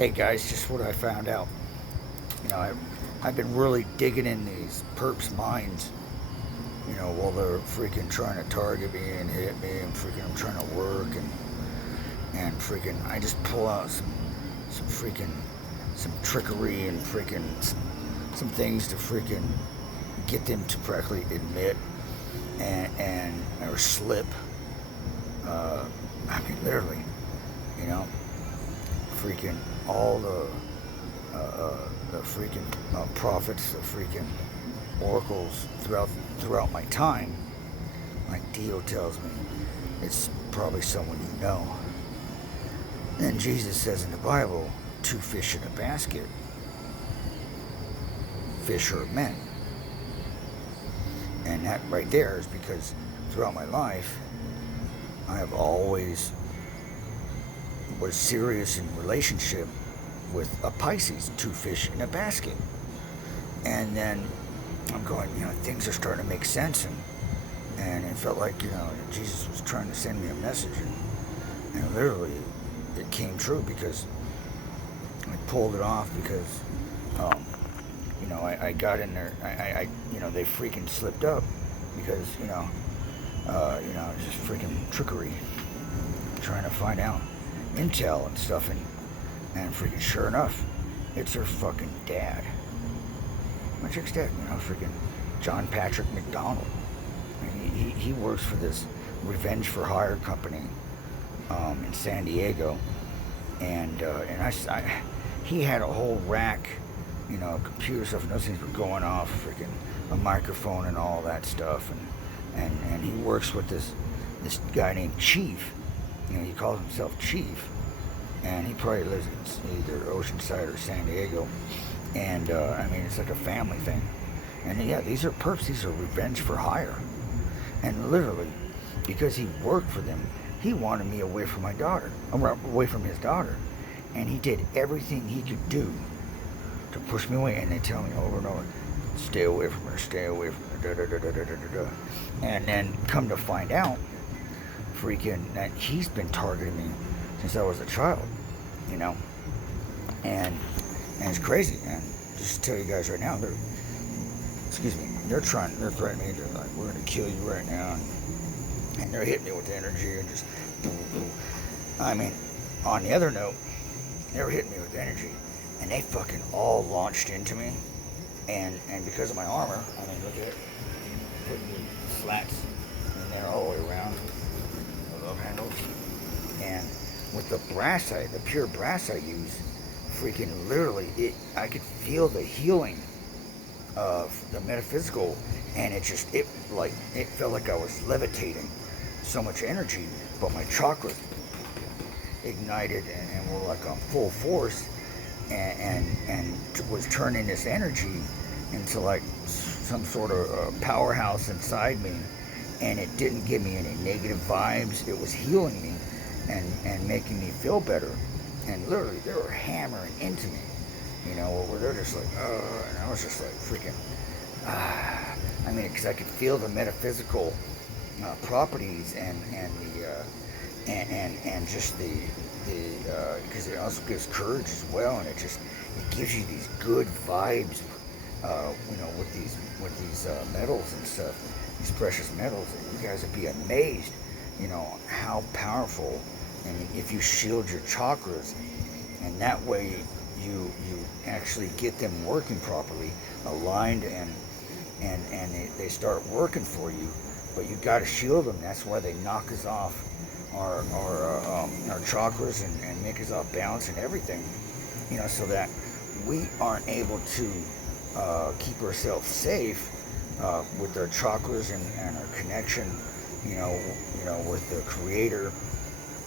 Hey guys, just what I found out. I've been really digging in these perps' minds. While they're freaking trying to target me and hit me, and freaking I'm trying to work and freaking I just pull out some freaking some trickery and freaking some things to freaking get them to practically admit and or slip. I mean, literally, you know, freaking all the freaking prophets, the freaking oracles throughout my time, like Dio tells me, it's probably someone you know. And Jesus says in the Bible, 2 fish in a basket. Fish are men. And that right there is because throughout my life, I have always was serious in relationship with a Pisces, 2 fish in a basket. And then I'm going, things are starting to make sense, and it felt like, Jesus was trying to send me a message, and literally it came true because I pulled it off because, I got in there, they freaking slipped up because, it's just freaking trickery, trying to find out intel and stuff, and freaking sure enough, it's her fucking dad. My chick's dad, freaking John Patrick McDonald. I mean, he works for this Revenge for Hire company in San Diego, and he had a whole rack, computer stuff, and those things were going off, freaking a microphone and all that stuff, and he works with this guy named Chief. He calls himself Chief, and he probably lives in either Oceanside or San Diego. And it's like a family thing. And yeah, these are perps, these are revenge for hire. And literally, because he worked for them, he wanted me away from my daughter, away from his daughter. And he did everything he could do to push me away. And they tell me over and over, stay away from her, stay away from her, da da da da da da da. And then come to find out, freaking, that he's been targeting me since I was a child, And it's crazy, and just to tell you guys right now, they're threatening me, they're like, we're gonna kill you right now, and they're hitting me with energy, and just, boom, boom. I mean, on the other note, they were hitting me with energy, and they fucking all launched into me, and because of my armor, look at it, putting the slats in there all the way around, the love handles, and with the pure brass I use, freaking literally, I could feel the healing of the metaphysical, and it felt like I was levitating, so much energy, but my chakras ignited and were like on full force, and was turning this energy into like some sort of powerhouse inside me, and it didn't give me any negative vibes. It was healing me and making me feel better. And literally, they were hammering into me, where they're just like, and I was just like, freaking, because I could feel the metaphysical properties and just because it also gives courage as well, and it gives you these good vibes, with these metals and stuff, these precious metals. You guys would be amazed, how powerful. And if you shield your chakras, and that way you actually get them working properly, aligned, and they start working for you. But you got to shield them. That's why they knock us off our chakras and make us off balance and everything, so that we aren't able to keep ourselves safe with our chakras and our connection, with the Creator.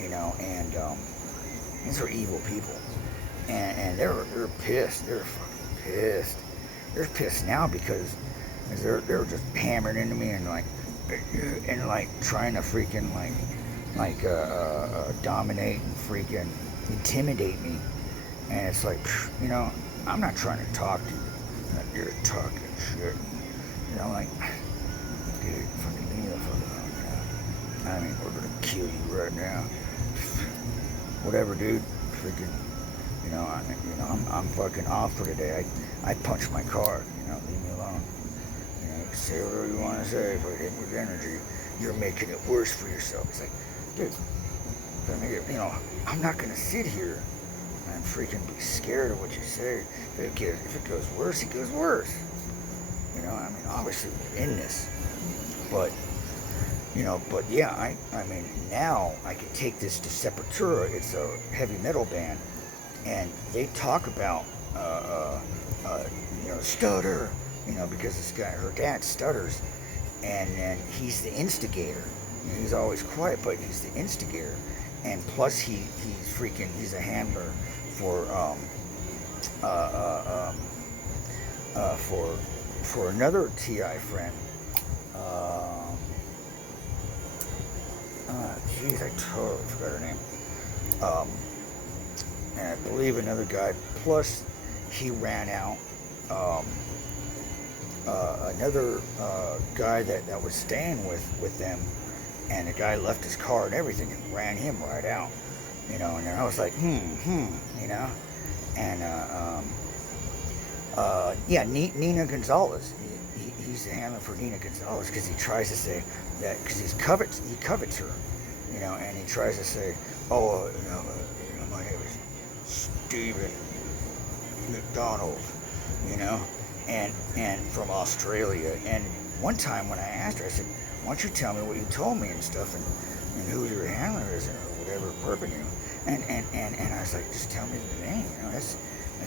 And these are evil people, and they're pissed. They're fucking pissed. They're pissed now because they're just hammering into me and trying to freaking dominate and freaking intimidate me. And it's like, I'm not trying to talk to you. You're talking shit. Dude, fucking leave me the fuck alone. We're gonna kill you right now. Whatever, dude. Freaking, I'm fucking off for today. I punched my car. Leave me alone. Say whatever you want to say, but with energy, you're making it worse for yourself. It's like, dude, I'm not gonna sit here and freaking be scared of what you say. If it goes worse, it goes worse. Obviously we're in this, but yeah, now I can take this to Sepultura. It's a heavy metal band, and they talk about, stutter, because this guy, her dad stutters, and then he's the instigator. He's always quiet, but he's the instigator, and plus he's a handler for for another TI friend. Jeez, I totally forgot her name. And I believe another guy. Plus, he ran out. Another guy that was staying with them, and the guy left his car and everything and ran him right out. And then I was like, and Nina Gonzalez. He's the handler for Nina Gonzalez because he tries to say that because he covets her, and he tries to say, oh, my name is Stephen McDonald, and from Australia. And one time when I asked her, I said, why don't you tell me what you told me and stuff, and who your handler is or whatever, perping you. And I was like, just tell me the name, this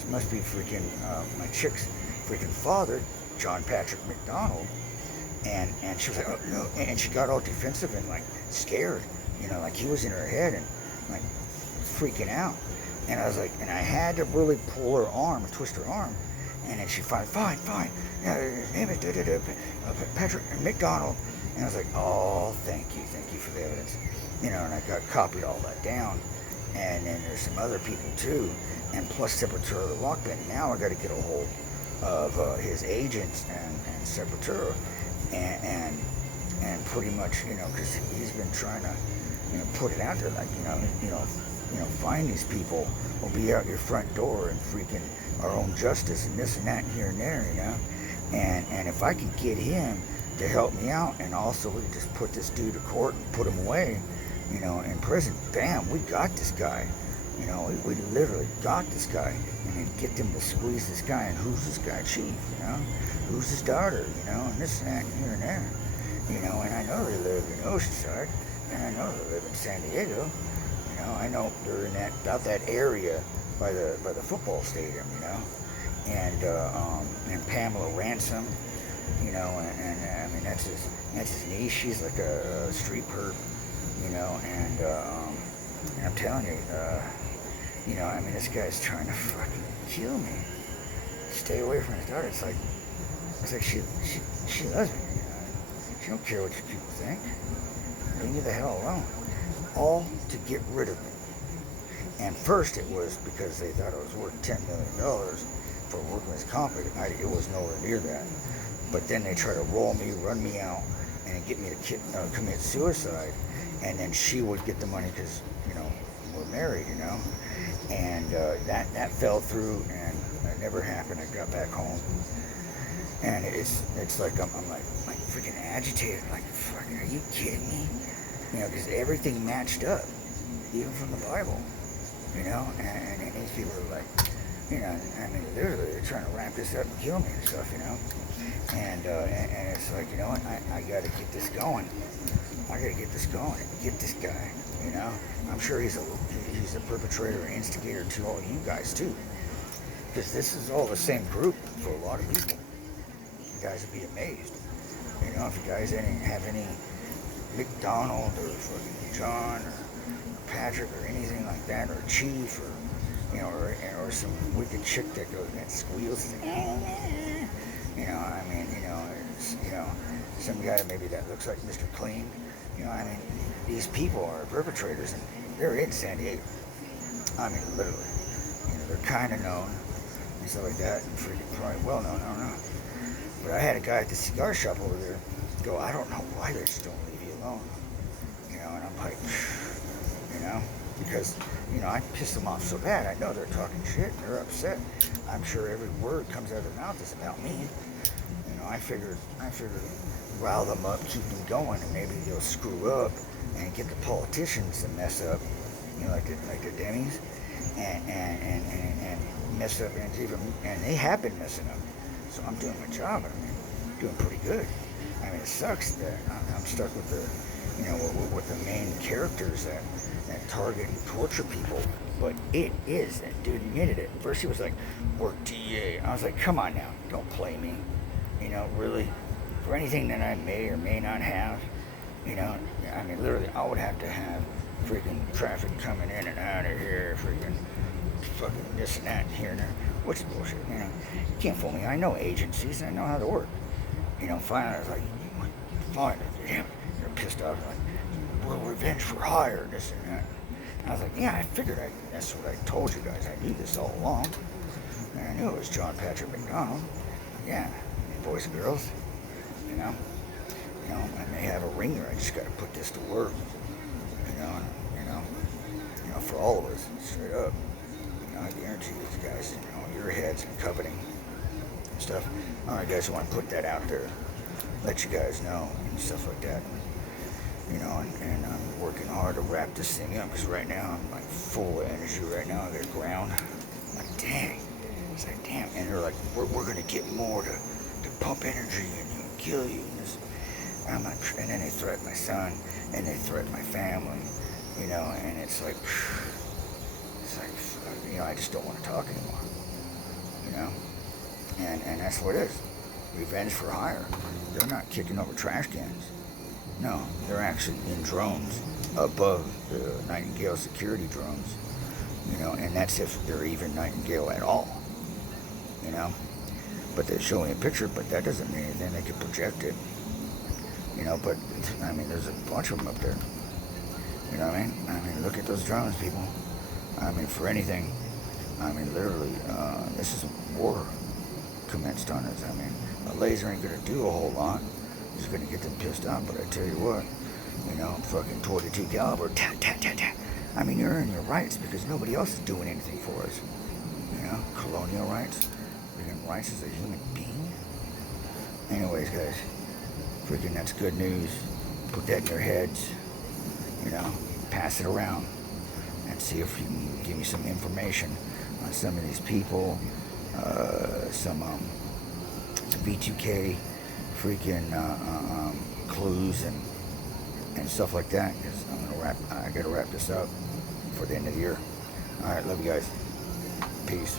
must be freaking my chick's freaking father, John Patrick McDonald. And she was like, oh no, and she got all defensive and like scared, like he was in her head and like freaking out. And I was like, and I had to really pull her arm, twist her arm, and then she fine, yeah, name it, Patrick McDonald. And I was like, oh, thank you for the evidence, and I copied all that down. And then there's some other people too, and plus Sepultura the rock band. Now I got to get a hold of his agents and Sepultura, and pretty much, because he's been trying to, put it out there, like, find these people. We'll be out your front door and freaking our own justice and this and that and here and there, and if I could get him to help me out, and also we could just put this dude to court and put him away, in prison. Bam, we got this guy. We literally got this guy, and then get them to squeeze this guy. And who's this guy, chief? Who's his daughter? And this and that and here and there. And I know they live in Oceanside, and I know they live in San Diego. I know they're in about that area by the football stadium. And Pamela Ransom. And I mean that's his niece. She's like a street perp. And I'm telling you, this guy's trying to fucking kill me. Stay away from his daughter. It's like she loves me. She don't care what you people think. Leave me the hell alone. All to get rid of me. And first it was because they thought I was worth $10 million for workman's comp. It was nowhere near that. But then they try to roll me, run me out, and get me to commit suicide. And then she would get the money because, we're married, And that fell through, and it never happened. I got back home. And it's like I'm like freaking agitated. Like, fucking, are you kidding me? Because everything matched up, even from the Bible. And these people are like, literally they're trying to wrap this up and kill me and stuff, And it's like, I got to get this going. I got to get this going and get this guy, I'm sure he's a perpetrator and instigator to all you guys too. Because this is all the same group for a lot of people. You guys would be amazed. If you guys have any McDonald or fucking John or Patrick or anything like that, or Chief or or some wicked chick that goes and squeals. Some guy maybe that looks like Mr. Clean. These people are perpetrators, and they're in San Diego. Literally. They're kind of known and stuff like that, and freaking probably well known. I don't know. But I had a guy at the cigar shop over there go, I don't know why they just don't leave you alone. And I'm like, because, I pissed them off so bad. I know they're talking shit, and they're upset. I'm sure every word comes out of their mouth is about me. I figured rile them up, keep them going, and maybe they'll screw up and get the politicians to mess up, like the Demis, and mess up, and they have been messing up. So I'm doing my job. Doing pretty good. It sucks that I'm stuck with with the main characters that target and torture people. But it is. That dude admitted it. First he was like, we're DA. I was like, come on now, don't play me. Really, for anything that I may or may not have, literally, I would have to have freaking traffic coming in and out of here, freaking fucking this and that and here and there, which is bullshit, You can't fool me. I know agencies and I know how they work. Finally I was like, fine, damn, you're pissed off, like, well, revenge for hire, this and that. I was like, yeah, I figured that's what I told you guys. I knew this all along. And I knew it was John Patrick McDonald. Yeah. Boys and girls, I may have a ringer. I just got to put this to work, for all of us, straight up. I guarantee these guys, your heads and coveting and stuff. All right, guys, I want to put that out there, let you guys know and stuff like that. And I'm working hard to wrap this thing up because right now I'm like full of energy. Right now I got ground. I'm like, dang. It's like, damn. And they're like, we're gonna get more to pump energy and kill you. And I'm like, and then they threaten my son, and they threaten my family, and it's like, I just don't want to talk anymore, and that's what it is. Revenge for hire. They're not kicking over trash cans. No, they're actually in drones above the Nightingale security drones, and that's if they're even Nightingale at all, But they show me a picture, but that doesn't mean anything. They can project it, But there's a bunch of them up there. You know what I mean? Look at those drones, people. For anything. Literally, this is a war commenced on us. A laser ain't gonna do a whole lot. It's gonna get them pissed off. But I tell you what, fucking 22 caliber, tat, tat, tat, tat. You're in your rights because nobody else is doing anything for us. Colonial rights. Rights as a human being. Anyways, guys, freaking that's good news. Put that in your heads. Pass it around and see if you can give me some information on some of these people, some V2K freaking clues and stuff like that. Because I gotta wrap this up for the end of the year. All right, love you guys. Peace.